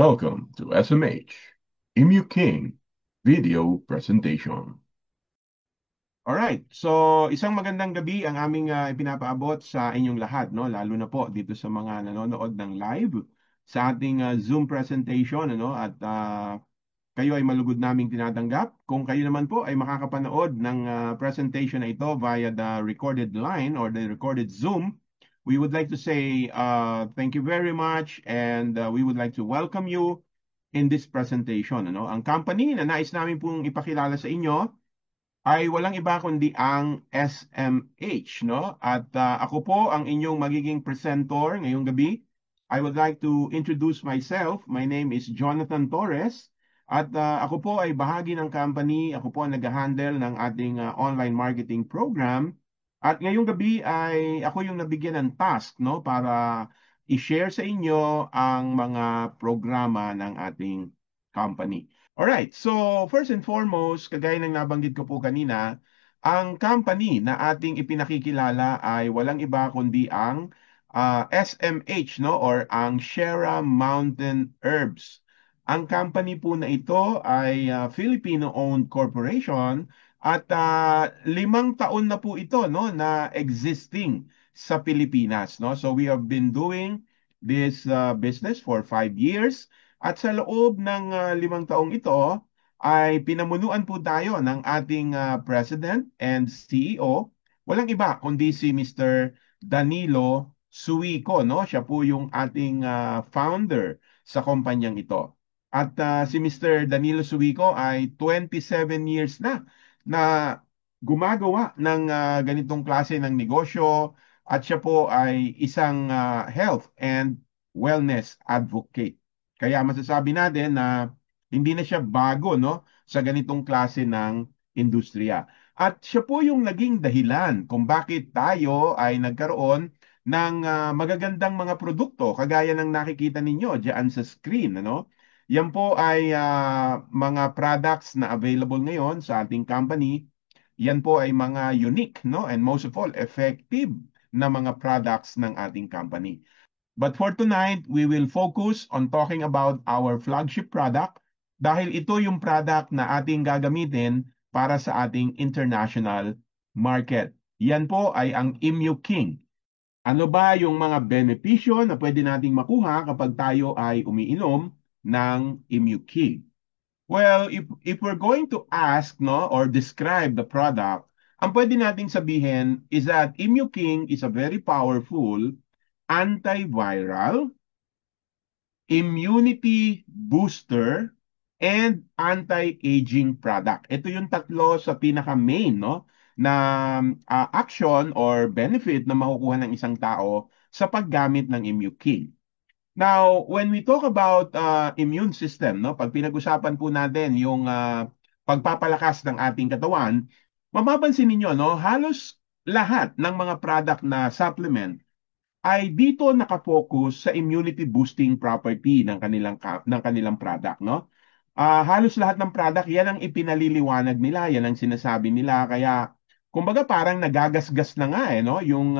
Welcome to SMH Emu King video presentation. Alright, so isang magandang gabi ang aming ipinapaabot sa inyong lahat, no? Lalo na po dito sa mga nanonood ng live sa ating Zoom presentation, ano? At kayo ay malugod naming tinatanggap. Kung kayo naman po ay makakapanood ng presentation na ito via the recorded line or the recorded Zoom, we would like to say thank you very much and we would like to welcome you in this presentation. Ano? Ang company na nais namin pong ipakilala sa inyo ay walang iba kundi ang SMH. No? At ako po ang inyong magiging presenter ngayong gabi. I would like to introduce myself. My name is Jonathan Torres. At ako po ay bahagi ng company. Ako po ang nag-handle ng ating online marketing program. At ngayong gabi ay ako yung nabigyan ng task, no, para i-share sa inyo ang mga programa ng ating company. Alright, so first and foremost, kagaya ng nabanggit ko po kanina, ang company na ating ipinakikilala ay walang iba kundi ang SMH, no, or ang Sierra Mountain Herbs. Ang company po na ito ay Filipino-owned corporation at 5 taon na po ito, no, na existing sa Pilipinas, no. So we have been doing this business for 5 years at sa loob ng 5 taong ito ay pinamunuan po tayo ng ating President and CEO. Walang iba kundi si Mr. Danilo Suico, no? Siya po yung ating founder sa kumpanyang ito. At si Mr. Danilo Suico ay 27 years na gumagawa ng ganitong klase ng negosyo at siya po ay isang health and wellness advocate. Kaya masasabi natin na hindi na siya bago, no, sa ganitong klase ng industriya. At siya po yung naging dahilan kung bakit tayo ay nagkaroon ng magagandang mga produkto kagaya ng nakikita ninyo diyan sa screen, ano? Yan po ay mga products na available ngayon sa ating company. Yan po ay mga unique, no? And most of all, effective na mga products ng ating company. But for tonight, we will focus on talking about our flagship product dahil ito yung product na ating gagamitin para sa ating international market. Yan po ay ang Emu King. Ano ba yung mga benepisyo na pwede nating makuha kapag tayo ay umiinom ng Emu King? Well, if we're going to ask, no, or describe the product, ang pwede nating sabihin is that Emu King is a very powerful antiviral, immunity booster, and anti-aging product. Ito yung tatlo sa pinaka-main, no, na action or benefit na makukuha ng isang tao sa paggamit ng Immune King. Now, when we talk about immune system, no, pag pinag-usapan po natin yung pagpapalakas ng ating katawan, mapapansin ninyo, no, halos lahat ng mga product na supplement ay dito nakafocus sa immunity boosting property ng kanilang product, no? Halos lahat ng product, yan ang ipinaliliwanag nila, yan ang sinasabi nila. Kaya, kumbaga parang nagagasgas na nga no? Yung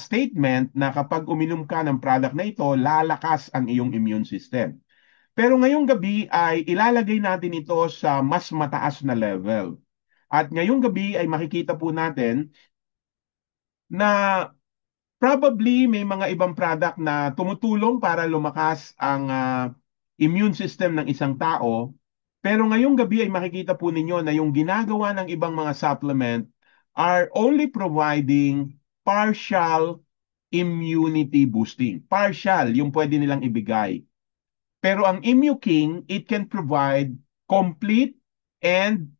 statement na kapag uminom ka ng product na ito, lalakas ang iyong immune system. Pero ngayong gabi ay ilalagay natin ito sa mas mataas na level. At ngayong gabi ay makikita po natin na probably may mga ibang product na tumutulong para lumakas ang immune system ng isang tao. Pero ngayong gabi ay makikita po ninyo na yung ginagawa ng ibang mga supplement are only providing partial immunity boosting. Partial yung pwede nilang ibigay. Pero ang Immune King, it can provide complete and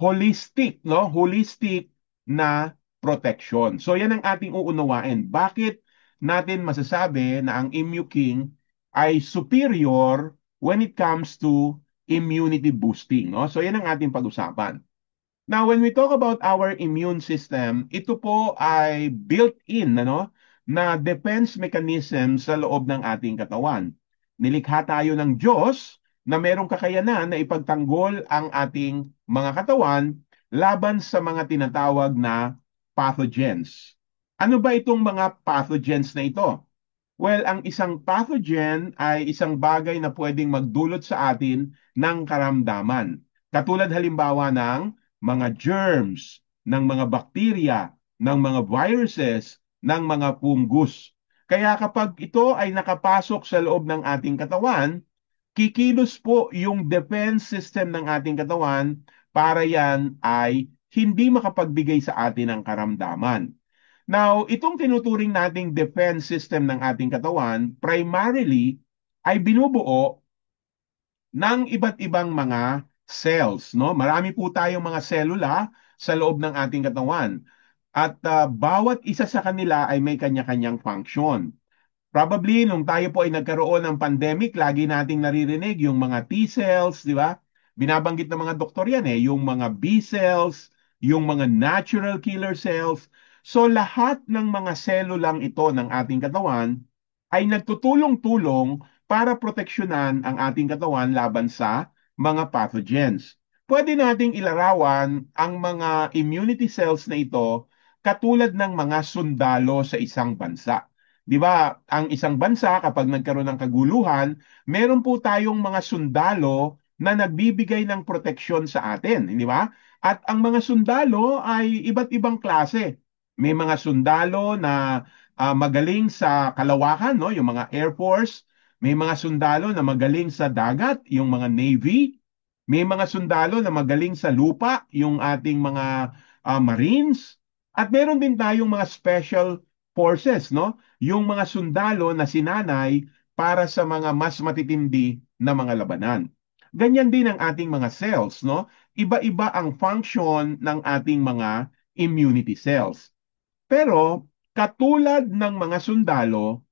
holistic, no? Holistic na protection. So yan ang ating uunawain. Bakit natin masasabi na ang Immune King ay superior when it comes to immunity boosting, no? So yan ang ating pag-usapan. Now, when we talk about our immune system, ito po ay built-in, ano, na defense mechanism sa loob ng ating katawan. Nilikha tayo ng Diyos na merong kakayanan na ipagtanggol ang ating mga katawan laban sa mga tinatawag na pathogens. Ano ba itong mga pathogens na ito? Well, ang isang pathogen ay isang bagay na pwedeng magdulot sa atin ng karamdaman. Katulad halimbawa ng mga germs, ng mga bakterya, ng mga viruses, ng mga fungus. Kaya kapag ito ay nakapasok sa loob ng ating katawan, kikilos po yung defense system ng ating katawan para yan ay hindi makapagbigay sa atin ng karamdaman. Now, itong tinuturing nating defense system ng ating katawan, primarily ay binubuo ng iba't ibang mga cells, no? Marami po tayong mga selula sa loob ng ating katawan. At bawat isa sa kanila ay may kanya-kanyang function. Probably, nung tayo po ay nagkaroon ng pandemic, lagi nating naririnig yung mga T cells, di ba? Binabanggit ng mga doktor yan yung mga B cells, yung mga natural killer cells. So lahat ng mga selulang ito ng ating katawan ay nagtutulong-tulong para proteksyonan ang ating katawan laban sa mga pathogens. Pwede nating ilarawan ang mga immunity cells na ito katulad ng mga sundalo sa isang bansa. Di ba, ang isang bansa kapag nagkaroon ng kaguluhan, meron po tayong mga sundalo na nagbibigay ng proteksyon sa atin, di ba? At ang mga sundalo ay iba't ibang klase. May mga sundalo na magaling sa kalawakan, no? Yung mga Air Force. May mga sundalo na magaling sa dagat, yung mga Navy. May mga sundalo na magaling sa lupa, yung ating mga Marines. At meron din tayong mga special forces, no? Yung mga sundalo na sinanay para sa mga mas matitindi na mga labanan. Ganyan din ang ating mga cells, no? Iba-iba ang function ng ating mga immunity cells. Pero katulad ng mga sundalo,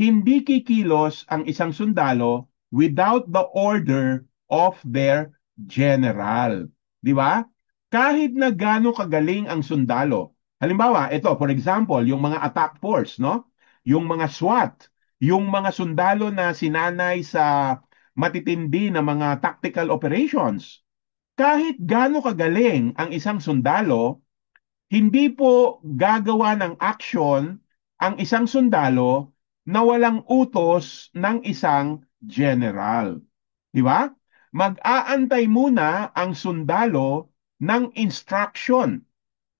hindi kikilos ang isang sundalo without the order of their general. Di ba? Kahit na gaano kagaling ang sundalo. Halimbawa, ito, for example, yung mga attack force, no? Yung mga SWAT, yung mga sundalo na sinanay sa matitindi na mga tactical operations. Kahit gaano kagaling ang isang sundalo, hindi po gagawa ng action ang isang sundalo na walang utos ng isang general. Di ba? Mag-aantay muna ang sundalo ng instruction.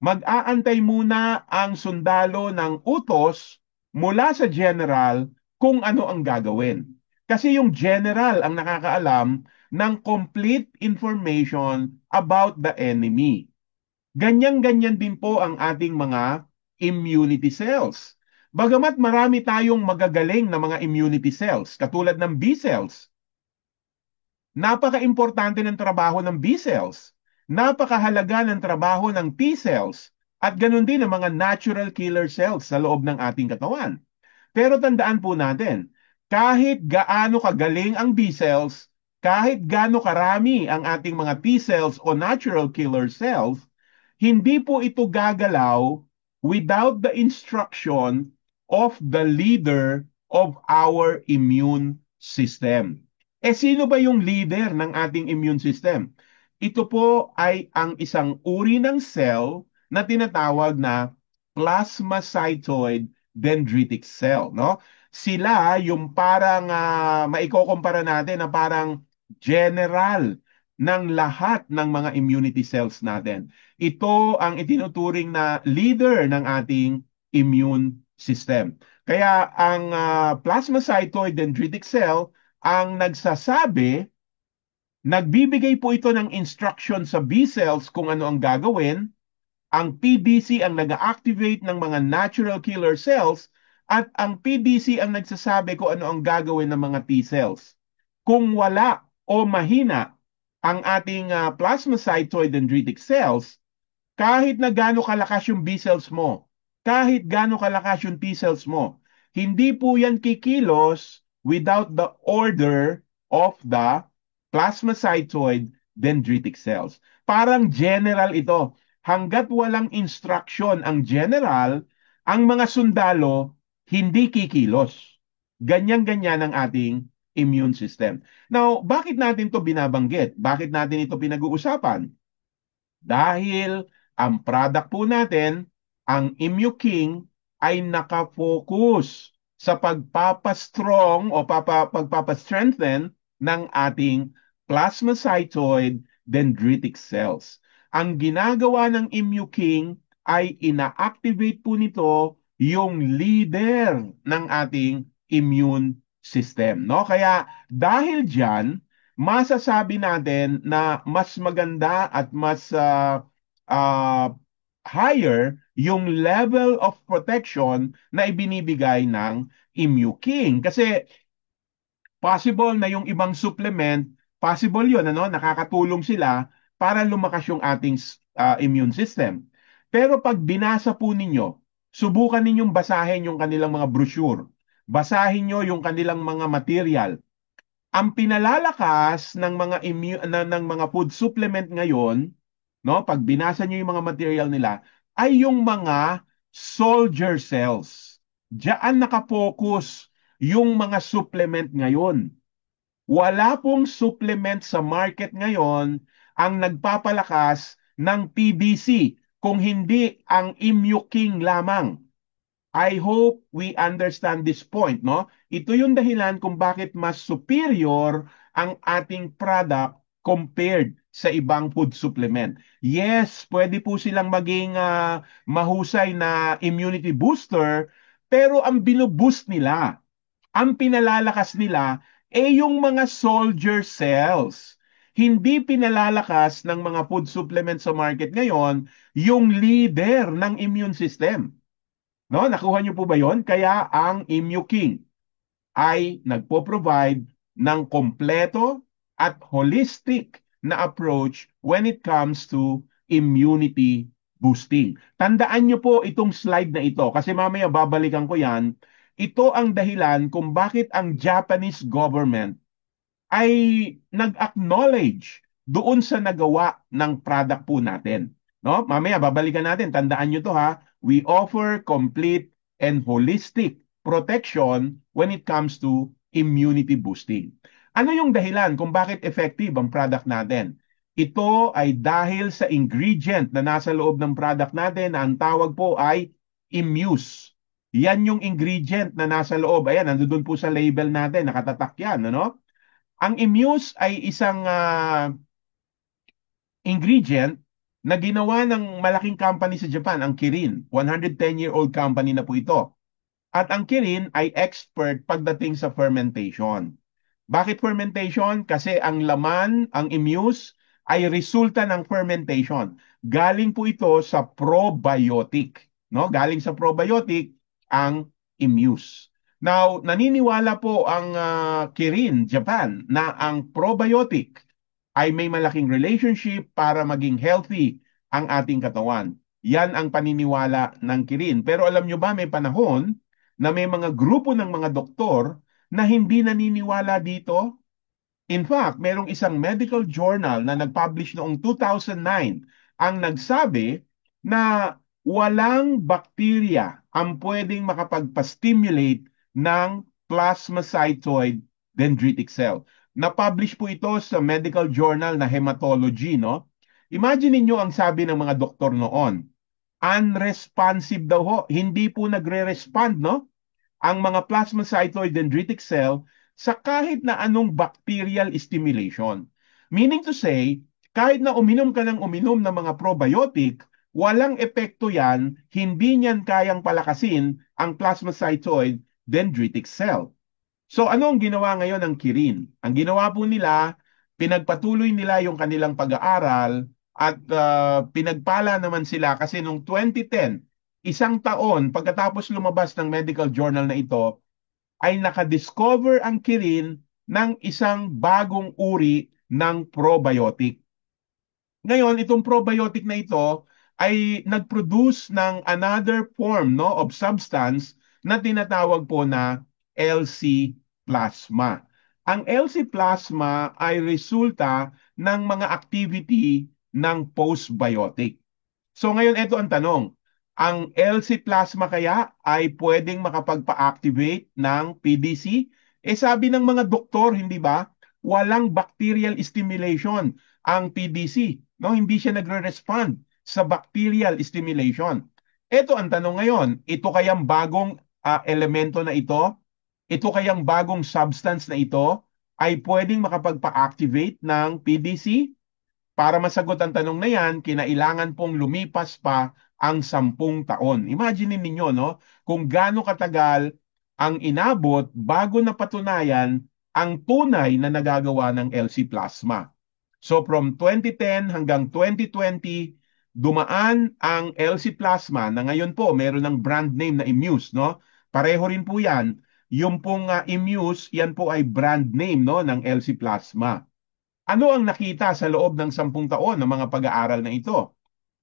Mag-aantay muna ang sundalo ng utos mula sa general kung ano ang gagawin. Kasi yung general ang nakakaalam ng complete information about the enemy. Ganyan-ganyan din po ang ating mga immunity cells. Bagamat marami tayong magagaling na mga immunity cells, katulad ng B cells, napaka-importante ng trabaho ng B cells, napakahalaga ng trabaho ng T cells, at ganun din ang mga natural killer cells sa loob ng ating katawan. Pero tandaan po natin, kahit gaano kagaling ang B cells, kahit gaano karami ang ating mga T cells o natural killer cells, hindi po ito gagalaw without the instruction of the leader of our immune system. Sino ba yung leader ng ating immune system? Ito po ay ang isang uri ng cell na tinatawag na plasmacytoid dendritic cell, no? Sila yung parang maikukumpara natin na parang general ng lahat ng mga immunity cells natin. Ito ang itinuturing na leader ng ating immune system. Kaya ang plasmacytoid dendritic cell ang nagsasabi, nagbibigay po ito ng instruction sa B cells kung ano ang gagawin, ang PBC ang nag-activate ng mga natural killer cells, at ang PBC ang nagsasabi kung ano ang gagawin ng mga T cells. Kung wala o mahina ang ating plasmacytoid dendritic cells, kahit na gaano kalakas yung B cells mo, kahit gaano kalakas yung T cells mo, hindi po yan kikilos without the order of the plasmacytoid dendritic cells. Parang general ito. Hanggat walang instruction ang general, ang mga sundalo hindi kikilos. Ganyan-ganyan ang ating immune system. Now, bakit natin to binabanggit? Bakit natin ito pinag-uusapan? Dahil ang product po natin, ang ImmuKing, ay nakafocus sa pagpapastrong o pagpapastrengthen ng ating plasmacytoid dendritic cells. Ang ginagawa ng Immuking ay ina-activate po nito yung leader ng ating immune system, no? Kaya dahil diyan, masasabi natin na mas maganda at mas uh, higher yung level of protection na ibinibigay ng Immuking. Kasi possible na yung ibang supplement, possible yun, ano, nakakatulong sila para lumakas yung ating immune system. Pero pag binasa po ninyo, subukan ninyong basahin yung kanilang mga brochure. Basahin nyo yung kanilang mga material. Ang pinalalakas ng mga ng mga food supplement ngayon, no, pag binasa niyo yung mga material nila, ay yung mga soldier cells. Diyan nakapokus yung mga supplement ngayon. Wala pong supplement sa market ngayon ang nagpapalakas ng PBC kung hindi ang Immuking lamang. I hope we understand this point, no? Ito yung dahilan kung bakit mas superior ang ating product compared sa ibang food supplement. Yes, pwede po silang maging mahusay na immunity booster, pero ang binuboost nila, ang pinalalakas nila, yung mga soldier cells. Hindi pinalalakas ng mga food supplement sa market ngayon yung leader ng immune system. No, nakuha niyo po ba 'yon? Kaya ang Immuking ay nagpo-provide ng kompleto at holistic na approach when it comes to immunity boosting. Tandaan niyo po itong slide na ito kasi mamaya babalikan ko 'yan. Ito ang dahilan kung bakit ang Japanese government ay nag-acknowledge doon sa nagawa ng product po natin. No? Mamaya babalikan natin, tandaan nyo to ha. We offer complete and holistic protection when it comes to immunity boosting. Ano yung dahilan kung bakit effective ang product natin? Ito ay dahil sa ingredient na nasa loob ng product natin na ang tawag po ay Immuse. Yan yung ingredient na nasa loob. Ayan, nandoon po sa label natin, nakatatak yan, ano? Ang Immuse ay isang ingredient na ginawa ng malaking company sa Japan, ang Kirin. 110-year-old company na po ito. At ang Kirin ay expert pagdating sa fermentation. Bakit fermentation? Kasi ang laman, ang Immuse, ay resulta ng fermentation. Galing po ito sa probiotic. No? Galing sa probiotic ang Immuse. Now, naniniwala po ang Kirin, Japan, na ang probiotic ay may malaking relationship para maging healthy ang ating katawan. Yan ang paniniwala ng Kirin. Pero alam nyo ba, may panahon na may mga grupo ng mga doktor na hindi naniniwala dito. In fact, merong isang medical journal na nag-publish noong 2009 ang nagsabi na walang bakterya ang pwedeng makapagpa-stimulate ng plasmacytoid dendritic cell. Na-publish po ito sa medical journal na Hematology, no? Imagine niyo ang sabi ng mga doktor noon. Unresponsive daw ho, hindi po nagre-respond, no? Ang mga plasmacytoid dendritic cell sa kahit na anong bacterial stimulation. Meaning to say, kahit na uminom ka ng uminom ng mga probiotic, walang epekto yan, hindi niyan kayang palakasin ang plasmacytoid dendritic cell. So ano ang ginawa ngayon ng Kirin? Ang ginawa po nila, pinagpatuloy nila yung kanilang pag-aaral at pinagpala naman sila kasi noong 2010, isang taon pagkatapos lumabas ng medical journal na ito, ay nakadiscover ang Kirin ng isang bagong uri ng probiotic. Ngayon, itong probiotic na ito ay nag-produce ng another form, no, of substance na tinatawag po na LC plasma. Ang LC plasma ay resulta ng mga activity ng postbiotic. So ngayon, ito ang tanong. Ang LC plasma kaya ay pwedeng makapagpa-activate ng PDC? Sabi ng mga doktor, hindi ba? Walang bacterial stimulation ang PDC. No, hindi siya nagre-respond sa bacterial stimulation. Ito ang tanong ngayon, ito kayang bagong elemento na ito kayang bagong substance na ito ay pwedeng makapagpa-activate ng PDC? Para masagot ang tanong na yan, kinailangan pong lumipas pa ang 10 taon. Imagine ninyo, no? Kung gaano katagal ang inabot bago napatunayan ang tunay na nagagawa ng LC plasma. So from 2010 hanggang 2020, dumaan ang LC plasma na ngayon po meron ng brand name na Immuse, no? Pareho rin po yan. Yung pong Immuse, yan po ay brand name, no, ng LC plasma. Ano ang nakita sa loob ng 10 taon ng mga pag-aaral na ito?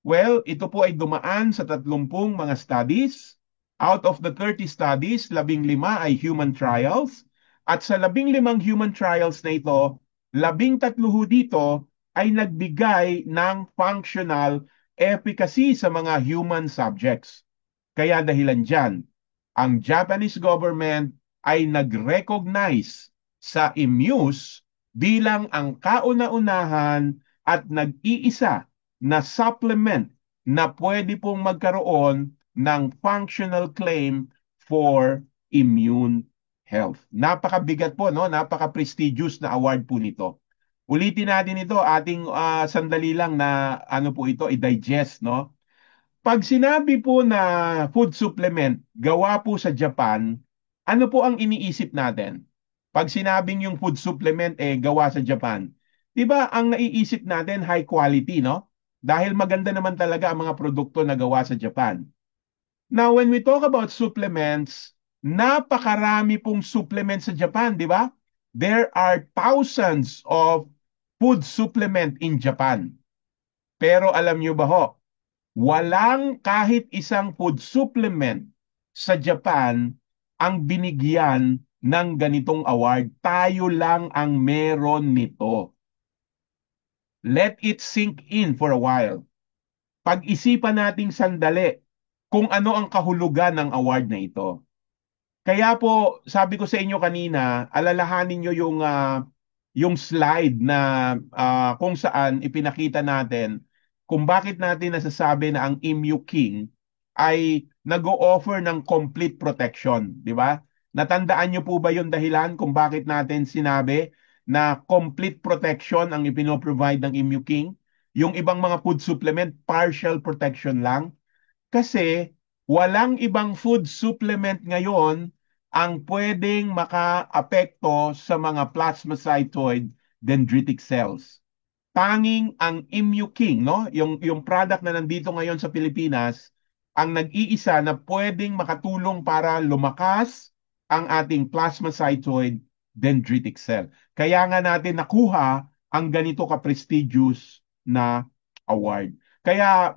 Well, ito po ay dumaan sa 30 mga studies. Out of the 30 studies, 15 ay human trials. At sa 15 human trials na ito, 13 ho dito ay nagbigay ng functional efficacy sa mga human subjects. Kaya dahilan dyan, ang Japanese government ay nag-recognize sa Immuse bilang ang kauna-unahan at nag-iisa na supplement na pwede pong magkaroon ng functional claim for immune health. Napakabigat po, no? Napaka-prestigious na award po nito. Ulitin natin ito, ating sandali lang na ano po ito, i-digest, no? Pag sinabi po na food supplement gawa po sa Japan, ano po ang iniisip natin? Pag sinabing yung food supplement gawa sa Japan, 'di ba ang naiisip natin high quality, no? Dahil maganda naman talaga ang mga produkto na gawa sa Japan. Now, when we talk about supplements, napakarami pong supplements sa Japan, 'di ba? There are thousands of food supplement in Japan. Pero alam niyo ba ho, walang kahit isang food supplement sa Japan ang binigyan ng ganitong award. Tayo lang ang meron nito. Let it sink in for a while. Pag-isipan nating sandali kung ano ang kahulugan ng award na ito. Kaya po, sabi ko sa inyo kanina, alalahanin nyo yung slide na kung saan ipinakita natin kung bakit natin nasasabi na ang Emu King ay nag-o-offer ng complete protection, di ba? Natandaan nyo po ba yung dahilan kung bakit natin sinabi na complete protection ang ipinoprovide ng Emu King? Yung ibang mga food supplement, partial protection lang. Kasi walang ibang food supplement ngayon ang pwedeng makaapekto sa mga plasmacytoid dendritic cells. Tanging ang Immuking, no? Yung product na nandito ngayon sa Pilipinas, ang nag-iisa na pwedeng makatulong para lumakas ang ating plasmacytoid dendritic cell. Kaya nga natin nakuha ang ganito ka-prestigious na award. Kaya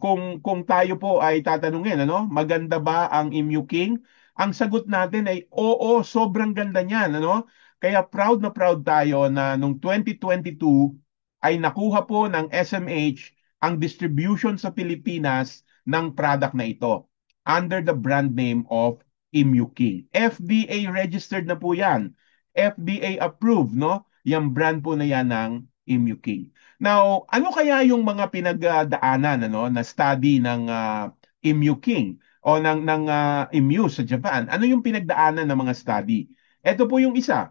kung tayo po ay tatanungin, ano, maganda ba ang Immuking? Ang sagot natin ay oo, sobrang ganda niyan, ano? Kaya proud na proud tayo na nung 2022 ay nakuha po ng SMH ang distribution sa Pilipinas ng product na ito under the brand name of Immuking. FDA registered na po yan. FDA approved, no? Yung brand po na yan ng Immuking. Now, ano kaya yung mga pinagdaanan ano na study ng Immuking o ng Immuse sa Japan? Ano yung pinagdaanan ng mga study? Ito po yung isa.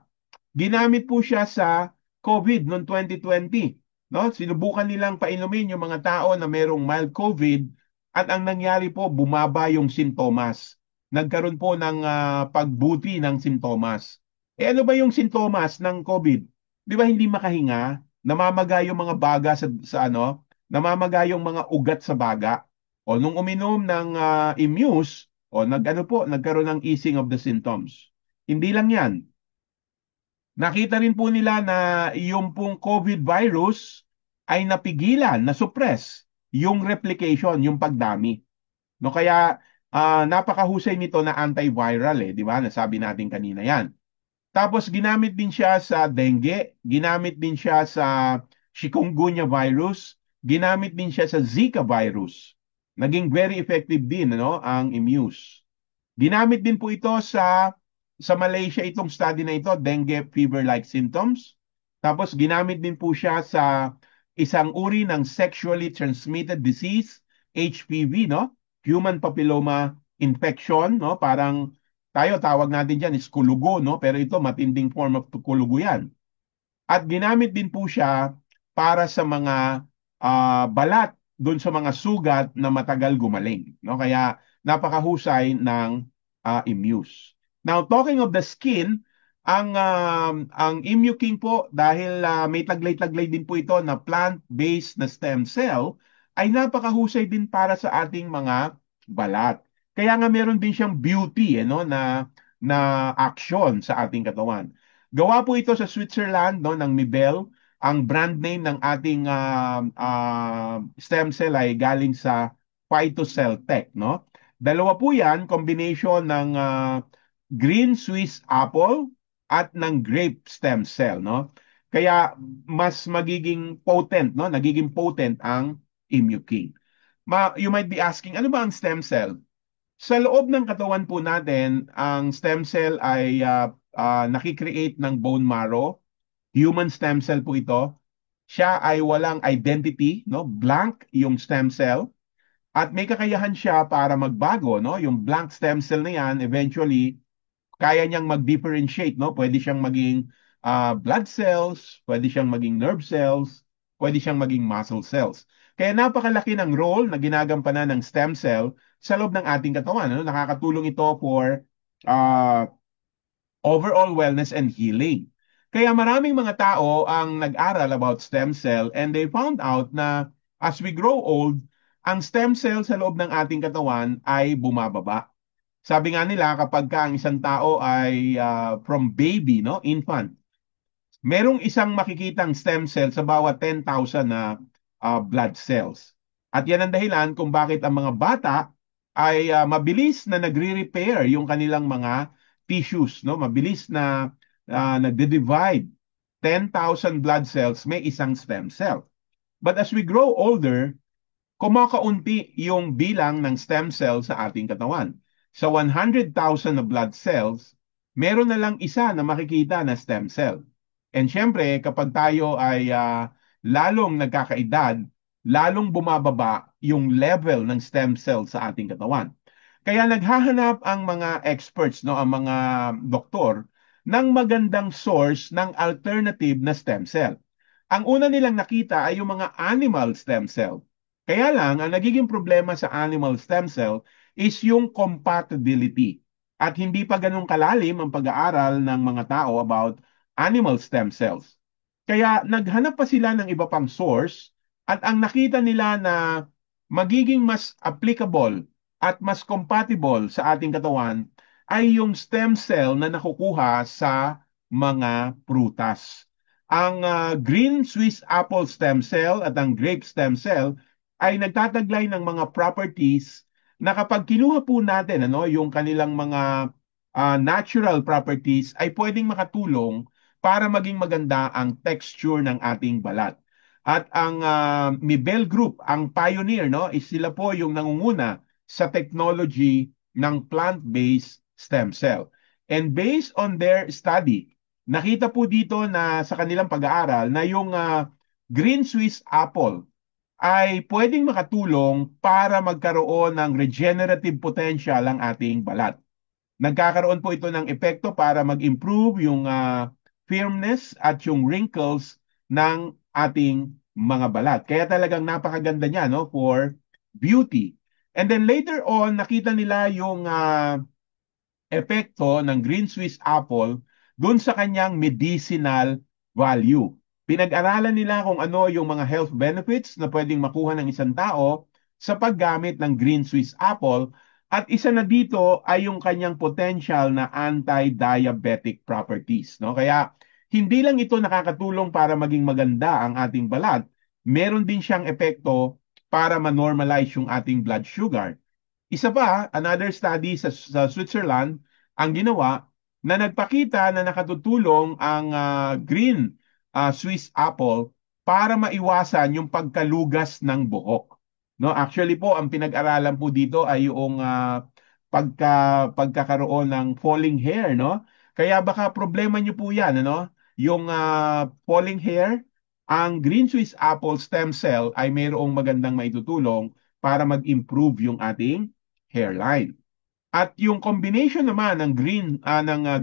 Ginamit po siya sa COVID noong 2020. No? Sinubukan nilang painumin yung mga tao na merong mild COVID at ang nangyari po, bumaba yung sintomas. Nagkaroon po ng pagbuti ng sintomas. Ano ba yung sintomas ng COVID? Di ba hindi makahinga? Namamaga yung mga baga sa ano? Namamaga yung mga ugat sa baga. O nung uminom ng Immuse, o nagano po, nagkaroon ng easing of the symptoms. Hindi lang yan. Nakita rin po nila na yung pong COVID virus ay napigilan, na-suppress yung replication, yung pagdami. No, kaya napakahusay nito na antiviral di ba? Nasabi natin kanina yan. Tapos ginamit din siya sa dengue, ginamit din siya sa chikungunya virus, ginamit din siya sa Zika virus. Naging very effective din ang Immuse. Ginamit din po ito sa Malaysia itong study na ito, dengue fever-like symptoms. Tapos ginamit din po siya sa isang uri ng sexually transmitted disease, HPV, no? Human papilloma infection, no? Parang tayo tawag natin diyan is kulugo, no? Pero ito matinding form of kulugo 'yan. At ginamit din po siya para sa mga balat doon sa mga sugat na matagal gumaling, no? Kaya napakahusay ng Immuse. Now, talking of the skin, ang Immuking po dahil may taglay-taglay din po ito na plant-based na stem cell ay napakahusay din para sa ating mga balat. Kaya nga meron din siyang beauty no na action sa ating katawan. Gawa po ito sa Switzerland no ng Mibel. Ang brand name ng ating stem cell ay galing sa Phytocell Tech no. Dalawa po 'yan, combination ng green Swiss apple at ng grape stem cell no. Kaya mas magiging potent no, nagiging potent ang Immuking. You might be asking, ano ba ang stem cell? Sa loob ng katawan po natin, ang stem cell ay nakikreate ng bone marrow. Human stem cell po ito. Siya ay walang identity, no? Blank yung stem cell. At may kakayahan siya para magbago, no? Yung blank stem cell na yan, eventually, kaya niyang mag-differentiate, no? Pwede siyang maging blood cells, pwede siyang maging nerve cells, pwede siyang maging muscle cells. Kaya napakalaki ng role na ginagampanan ng stem cell sa loob ng ating katawan. Ano? Nakakatulong ito for uh, overall wellness and healing. Kaya maraming mga tao ang nag-aral about stem cell and they found out na as we grow old, ang stem cell sa loob ng ating katawan ay bumababa. Sabi nga nila kapag ka ang isang tao ay from baby, no, infant, merong isang makikitang stem cell sa bawat 10,000 na blood cells. At yan ang dahilan kung bakit ang mga bata ay mabilis na nagre-repair yung kanilang mga tissues, no? Mabilis na nagde-divide. 10,000 blood cells may isang stem cell. But as we grow older, kumakaunti yung bilang ng stem cell sa ating katawan. Sa 100,000 na blood cells, meron na lang isa na makikita na stem cell. And syempre, kapag tayo ay lalong nagkakaedad, lalong bumababa yung level ng stem cell sa ating katawan. Kaya naghahanap ang mga experts, no, ang mga doktor, ng magandang source ng alternative na stem cell. Ang una nilang nakita ay yung mga animal stem cell. Kaya lang, ang nagiging problema sa animal stem cell is yung compatibility. At hindi pa ganun kalalim ang pag-aaral ng mga tao about animal stem cells. Kaya naghanap pa sila ng iba pang source at ang nakita nila na magiging mas applicable at mas compatible sa ating katawan ay yung stem cell na nakukuha sa mga prutas. Ang green Swiss apple stem cell at ang grape stem cell ay nagtataglay ng mga properties na kapag kinuha po natin yung kanilang mga natural properties ay pwedeng makatulong para maging maganda ang texture ng ating balat. At ang Mibel Group, ang pioneer, no, is sila po yung nangunguna sa technology ng plant-based stem cell. And based on their study, nakita po dito na sa kanilang pag-aaral na yung green Swiss apple ay pwedeng makatulong para magkaroon ng regenerative potential ang ating balat. Nagkakaroon po ito ng epekto para mag-improve yung firmness at yung wrinkles ng ating mga balat. Kaya talagang napakaganda niya no, for beauty. And then later on, nakita nila yung epekto ng green Swiss apple dun sa kanyang medicinal value. Pinag-aralan nila kung ano yung mga health benefits na pwedeng makuha ng isang tao sa paggamit ng green Swiss apple at isa na dito ay yung kanyang potential na anti-diabetic properties. No? Kaya hindi lang ito nakakatulong para maging maganda ang ating balat, meron din siyang epekto para ma-normalize yung ating blood sugar. Isa pa, another study sa Switzerland, ang ginawa na nagpakita na nakatutulong ang green Swiss apple para maiwasan yung pagkalugas ng buhok. No, actually po ang pinag-aralan po dito ay yung pagkakaroon ng falling hair, no? Kaya baka problema niyo po 'yan, ano? Yung falling hair, ang green Swiss apple stem cell ay mayroong magandang maitutulong para mag-improve yung ating hairline. At yung combination naman ng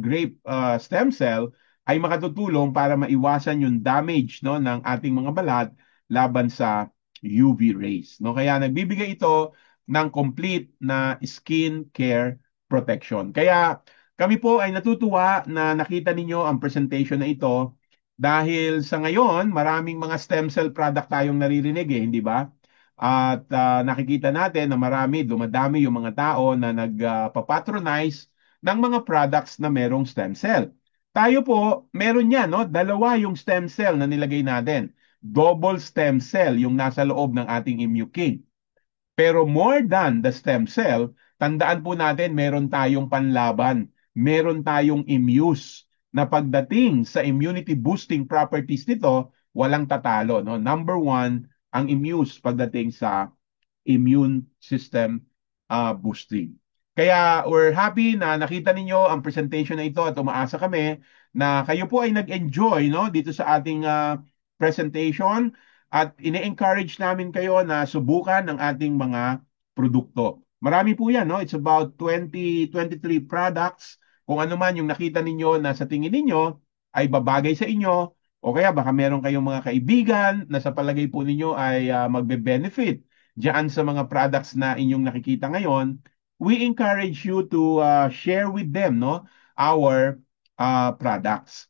grape stem cell ay makatutulong para maiwasan yung damage no ng ating mga balat laban sa UV rays. No, kaya nagbibigay ito ng complete na skin care protection. Kaya kami po ay natutuwa na nakita ninyo ang presentation na ito dahil sa ngayon maraming mga stem cell product tayong naririnig hindi ba? At nakikita natin na dumadami yung mga tao na nagpapatronize ng mga products na merong stem cell. Tayo po, meron yan, no? Dalawa yung stem cell na nilagay natin. Double stem cell yung nasa loob ng ating ImmuKing. Pero more than the stem cell, tandaan po natin meron tayong panlaban, meron tayong immuse na pagdating sa immunity boosting properties nito, walang tatalo. No? Number one, ang immuse pagdating sa immune system boosting. Kaya we're happy na nakita ninyo ang presentation na ito at umaasa kami na kayo po ay nag-enjoy no, dito sa ating presentation at ine-encourage namin kayo na subukan ang ating mga produkto. Marami po yan, no? It's about 23 products. Kung ano man yung nakita ninyo na sa tingin ninyo ay babagay sa inyo o kaya baka meron kayong mga kaibigan na sa palagay po ninyo ay magbe-benefit diyan sa mga products na inyong nakikita ngayon, we encourage you to share with them no our products.